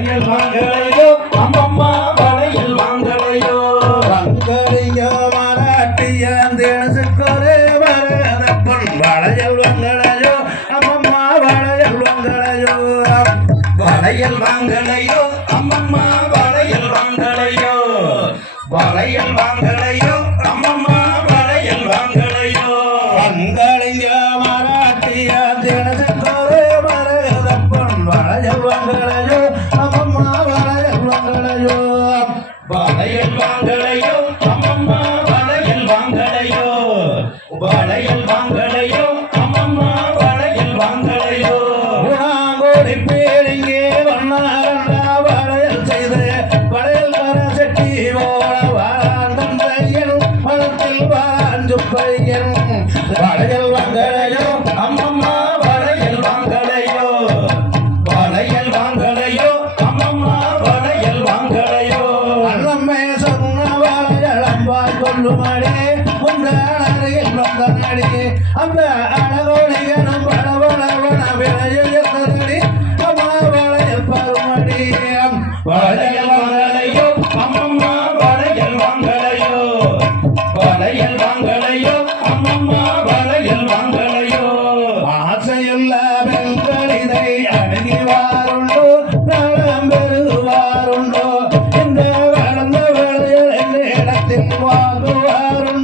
வளையல் வாங்கலையோ அம்மம்மா வளையல் வாங்கலையோ வங்களையோ மராட்டியன் தினசுக்கொரு வரதப்பன் வளையல் வங்களையோ அம்மம்மா வளையல் வங்களையோ வளையல் வாங்கலையோ அம்மம்மா வளையல் வாங்கலையோ வளையல் வாங்கலையோ வளையல் வாங்கலையோ அம்மம்மா வளையல் வாங்கலையோ வளையல் வாங்கலையோ அம்மம்மா வளையல் வாங்கலையோ குணாங்கோடி பேரிங்கே வண்ணாரண்ணா வளையல் செய்து வளையல் வர செட்டி போல வாழ்ந்த பையன் மனத்தில் வாழ்ந்து பையன். வளையல் கொள்ளுமடி உண்டானருகில் வந்தனடி அந்த அழகோடிகனும் பளபளவன விளையில் இருந்ததடி. அம்மா வளையல் பருமடி வளையல் வாங்கலையோ அம்மம்மா வளையல் வாங்கலையோ. வளையல் வாங்கலையோ அம்மம்மா வளையல் বাবা